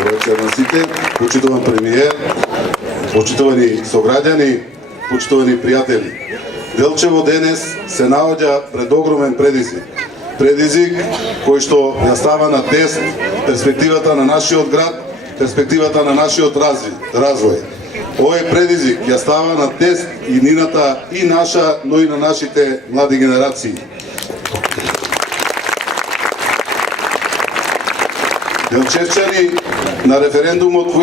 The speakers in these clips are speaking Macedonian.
Добро вечер на сите, почитуван премиер, почитувани сограѓани, почитувани пријатели. Делчево денес се наоѓа пред огромен предизвик. Предизвик кој што ја става на тест перспективата на нашиот град, перспективата на нашиот развој. Овој предизвик ја става на тест и нината и наша, но и на нашите млади генерации. Делчевчани на референдумот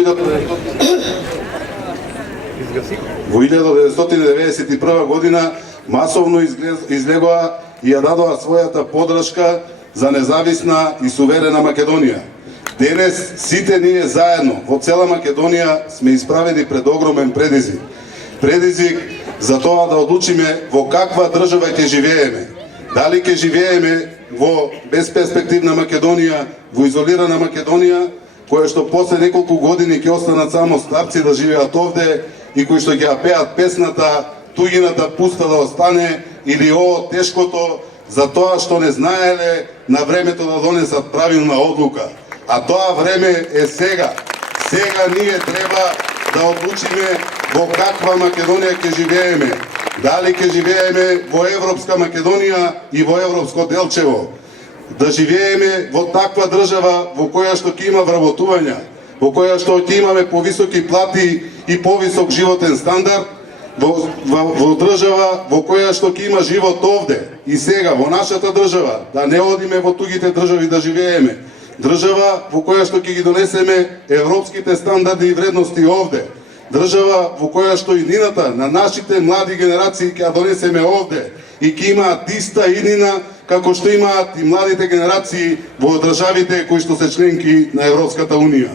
во 1991 година масовно излегоа и ја дадоа својата поддршка за независна и суверена Македонија. Денес сите ние заедно во цела Македонија сме исправени пред огромен предизвик. Предизвик за тоа да одлучиме во каква држава ќе живееме. Дали ќе живееме во безперспективна Македонија, во изолирана Македонија, која што после неколку години ќе останат само старци да живеат овде и кои што ќе ја пеат песната "Туѓината пуста да остане" или "О, тешкото", за тоа што не знаеле на времето да донесат правилна одлука. А тоа време е сега. Сега ние треба да одлучиме во каква Македонија ќе живееме. Дали ќе живееме во европска Македонија и во европско Делчево. Да живееме во таква држава во која што ќе има вработувања, во која што ќе имаме повисоки плати и повисок животен стандард, во држава во која што ќе има живот овде и сега во нашата држава, да не одиме во тугите држави да живееме. Држава во која што ќе ги донесеме европските стандарди и вредности овде. Држава во која што иднината на нашите млади генерации ќе ја донесеме овде и ќе имаат иста иднина како што имаат и младите генерации во државите кои што се членки на Европската Унија.